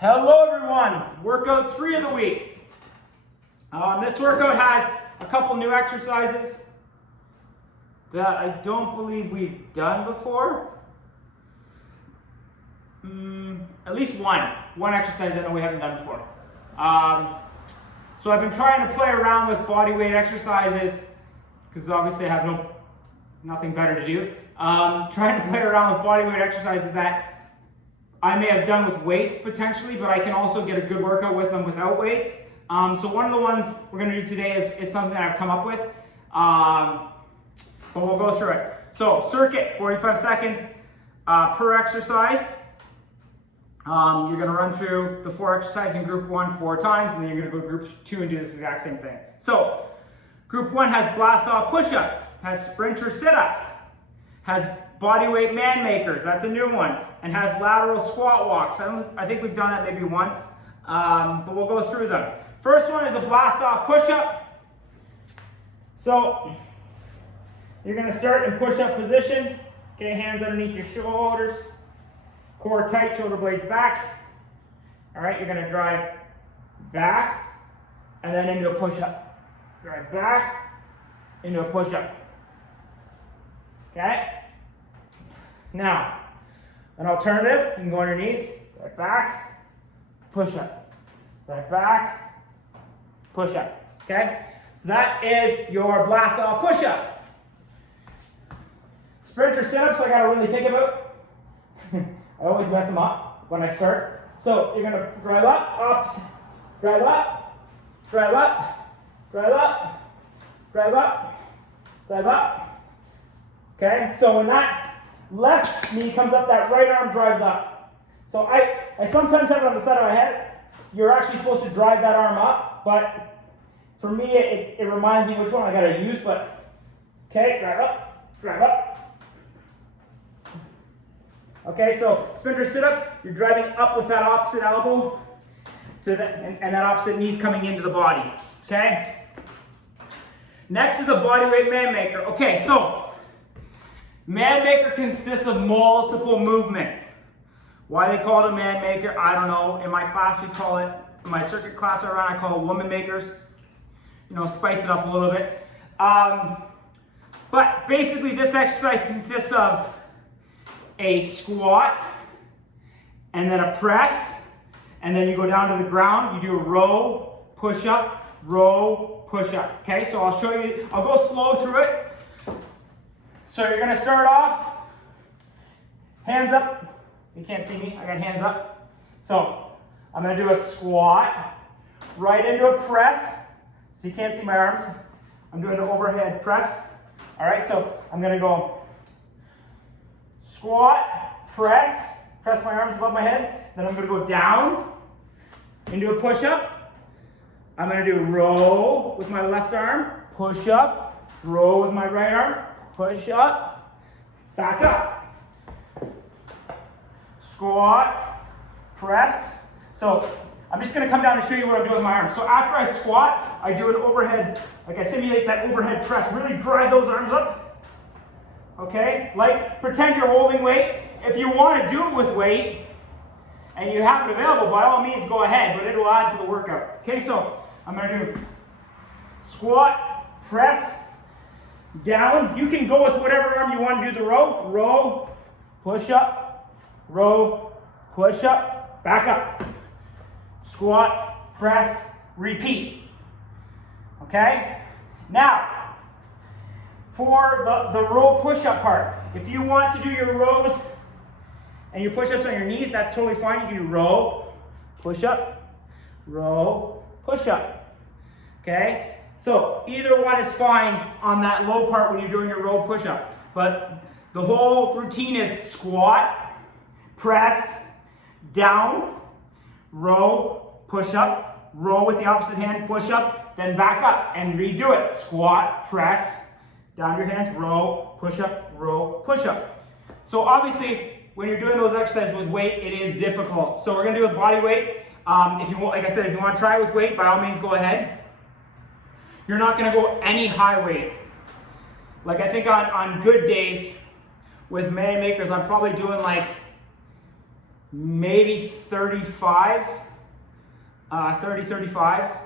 Hello everyone, workout 3 of the week. This workout has a couple new exercises that I don't believe we've done before. At least one exercise I know we haven't done before. So I've been trying to play around with body weight exercises because obviously I have nothing better to do. Trying to play around with body weight exercises that I may have done with weights potentially, but I can also get a good workout with them without weights. So one of the ones we're going to do today is something that I've come up with, but we'll go through it. So circuit, 45 seconds per exercise. You're going to run through the 4 exercises in group 1 4 times, and then you're going to go to group 2 and do this exact same thing. So group 1 has blast off push-ups, has sprinter sit-ups, has Bodyweight Man Makers, that's a new one, and has lateral squat walks. I think we've done that maybe once, but we'll go through them. First one is a blast off push-up. So you're going to start in push-up position. Okay, hands underneath your shoulders, core tight, shoulder blades back. All right, you're going to drive back and then into a push-up. Drive back into a push-up. Okay? Now, an alternative, you can go on your knees, right back, push up, right back, push up, okay? So that is your blast off push-ups. Sprinter sit-ups, I gotta really think about. I always mess them up when I start. So you're gonna drive up, drive up, drive up, drive up, drive up, drive up. Okay, so when that left knee comes up, that right arm drives up. So I sometimes have it on the side of my head. You're actually supposed to drive that arm up, but for me, it reminds me which one I gotta use, but okay, drive up, drive up. Okay, so sprinter sit-up, you're driving up with that opposite elbow and that opposite knee's coming into the body, okay? Next is a bodyweight man maker. Okay, so man maker consists of multiple movements. Why they call it a man maker, I don't know. In my class, we call it, in my circuit class I run, I call it woman makers. You know, spice it up a little bit. But basically this exercise consists of a squat, and then a press, and then you go down to the ground, you do a row, push up, okay? So I'll show you, I'll go slow through it. So you're gonna start off, hands up. You can't see me, I got hands up. So I'm gonna do a squat, right into a press. So you can't see my arms. I'm doing an overhead press. All right, so I'm gonna go squat, press my arms above my head. Then I'm gonna go down into a push-up. I'm gonna do row with my left arm, push up, row with my right arm, push up, back up. Squat, press. So I'm just gonna come down and show you what I'm doing with my arms. So after I squat, I do an overhead, like I simulate that overhead press. Really drive those arms up. Okay, like pretend you're holding weight. If you wanna do it with weight and you have it available, by all means go ahead, but it will add to the workout. Okay, so I'm gonna do squat, press, down. You can go with whatever arm you want to do the row, push up, row, push up, back up. Squat, press, repeat. Okay? Now, for the row push-up part, if you want to do your rows and your push-ups on your knees, that's totally fine. You can do row, push-up, okay? So either one is fine on that low part when you're doing your row push-up. But the whole routine is squat, press, down, row, push-up, row with the opposite hand, push-up, then back up and redo it. Squat, press, down your hands, row, push-up. So obviously, when you're doing those exercises with weight, it is difficult. So we're gonna do a body weight. If you want, like I said, if you want to try it with weight, by all means go ahead. You're not gonna go any high weight. Like I think on good days with man makers, I'm probably doing like maybe 35s, 35s.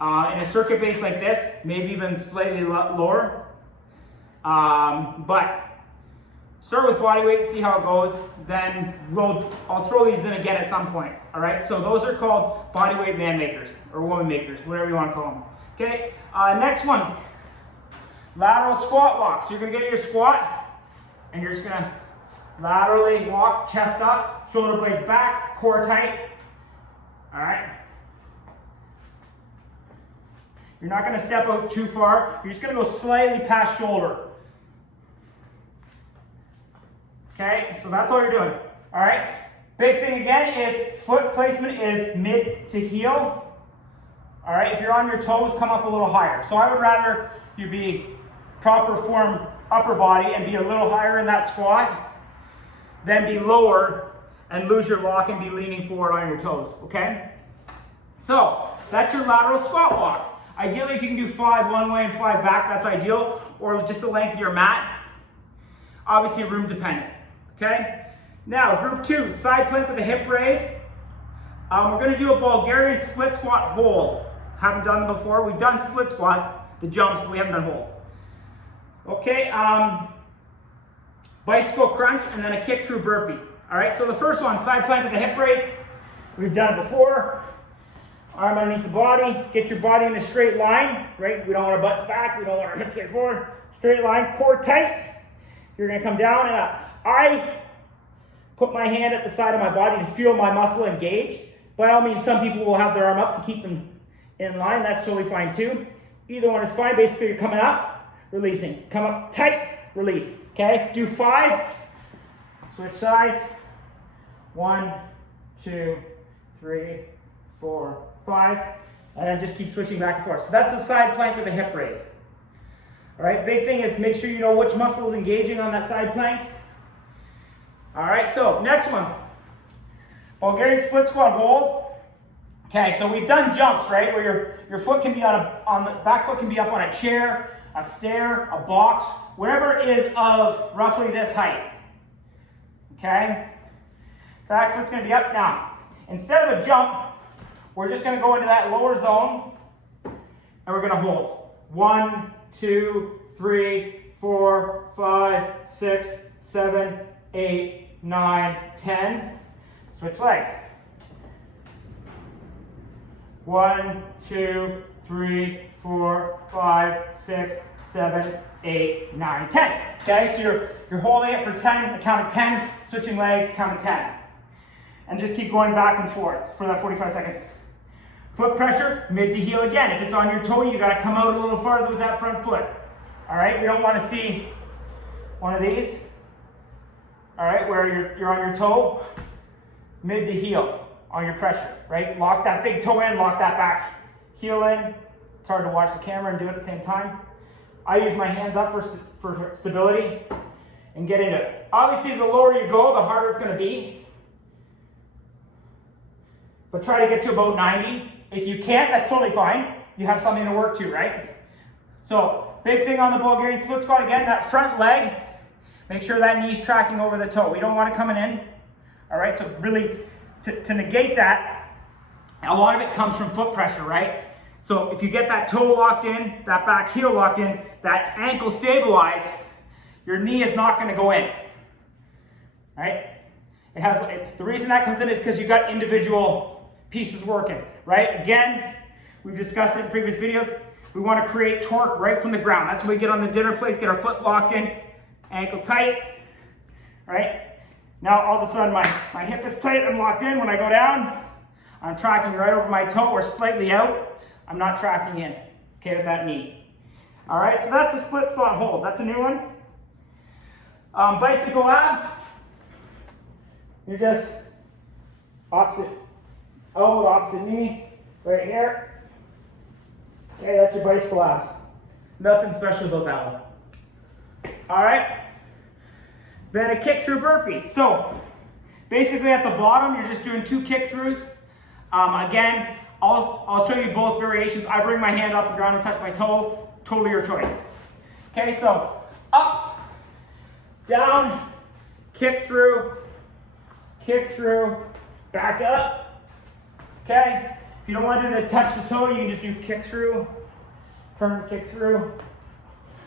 In a circuit base like this, maybe even slightly lower. But start with body weight, see how it goes. Then I'll throw these in again at some point. All right. So those are called bodyweight man makers or woman makers, whatever you want to call them. Okay. Next one, lateral squat walk. So you're gonna get your squat, and you're just gonna laterally walk, chest up, shoulder blades back, core tight. All right. You're not going to step out too far. You're just going to go slightly past shoulder. Okay, so that's all you're doing. All right. Big thing again is foot placement is mid to heel. All right. If you're on your toes, come up a little higher. So I would rather you be proper form upper body and be a little higher in that squat than be lower and lose your lock and be leaning forward on your toes. Okay. So that's your lateral squat walks. Ideally, if you can do 5 one way and 5 back, that's ideal, or just the length of your mat. Obviously, room dependent. Okay? Now, group 2, side plank with a hip raise. We're going to do a Bulgarian split squat hold. Haven't done them before. We've done split squats, the jumps, but we haven't done holds. Okay, bicycle crunch and then a kick through burpee. All right, so the first one, side plank with a hip raise. We've done it before. Arm underneath the body, get your body in a straight line, right? We don't want our butts back, we don't want our hips get forward. Straight line, core tight. You're gonna come down and up. I put my hand at the side of my body to feel my muscle engage. By all means, some people will have their arm up to keep them in line. That's totally fine too. Either one is fine. Basically, you're coming up, releasing. Come up tight, release. Okay, do 5. Switch sides. 1, 2, 3, 4, 5, and then just keep switching back and forth. So that's a side plank with a hip raise. All right, big thing is make sure you know which muscle is engaging on that side plank. All right, so next one, Bulgarian split squat hold. Okay, so we've done jumps, right, where your foot can be on the back foot can be up on a chair, a stair, a box, whatever is of roughly this height. Okay, back foot's going to be up now. Instead of a jump, we're just going to go into that lower zone, and we're going to hold. 1, 2, 3, 4, 5, 6, 7, 8, 9, 10. Switch legs. 1, 2, 3, 4, 5, 6, 7, 8, 9, 10. Okay, so you're holding it for 10, a count of 10, switching legs, count of 10. And just keep going back and forth for that 45 seconds. Foot pressure, mid to heel again. If it's on your toe, you gotta come out a little farther with that front foot. All right, we don't wanna see one of these. All right, where you're on your toe, mid to heel on your pressure, right? Lock that big toe in, lock that back heel in. It's hard to watch the camera and do it at the same time. I use my hands up for stability and get into it. Obviously, the lower you go, the harder it's gonna be. But try to get to about 90. If you can't, that's totally fine. You have something to work to, right? So, big thing on the Bulgarian split squat, again, that front leg, make sure that knee's tracking over the toe. We don't want it coming in. All right, so really, to negate that, a lot of it comes from foot pressure, right? So if you get that toe locked in, that back heel locked in, that ankle stabilized, your knee is not gonna go in, right? The reason that comes in is because you got individual pieces working, right? Again, we've discussed it in previous videos. We want to create torque right from the ground. That's when we get on the dinner plates, get our foot locked in, ankle tight, right? Now all of a sudden my hip is tight, I'm locked in. When I go down, I'm tracking right over my toe or slightly out. I'm not tracking in, okay, with that knee. All right, so that's a split squat hold. That's a new one. Bicycle abs. You're just opposite elbow, opposite knee, right here. Okay, that's your bicycle abs. Nothing special about that one. All right. Then a kick through burpee. So basically at the bottom, you're just doing 2 kick throughs. Again, I'll show you both variations. I bring my hand off the ground and touch my toe. Totally your choice. Okay, so up, down, kick through, kick through, back up, okay? If you don't want to do the touch the toe, you can just do kick through, turn, kick through,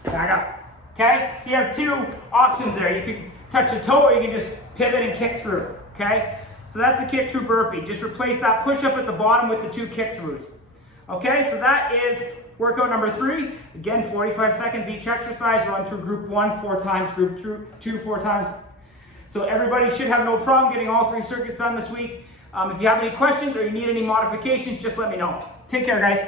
back up, okay? So you have two options there. You can touch the toe or you can just pivot and kick through, okay? So that's the kick through burpee. Just replace that push up at the bottom with the two kick throughs. Okay, so that is workout number 3. Again, 45 seconds each exercise. Run through group 1 4 times, group 2 4 times. So everybody should have no problem getting all 3 circuits done this week. If you have any questions or you need any modifications, just let me know. Take care, guys.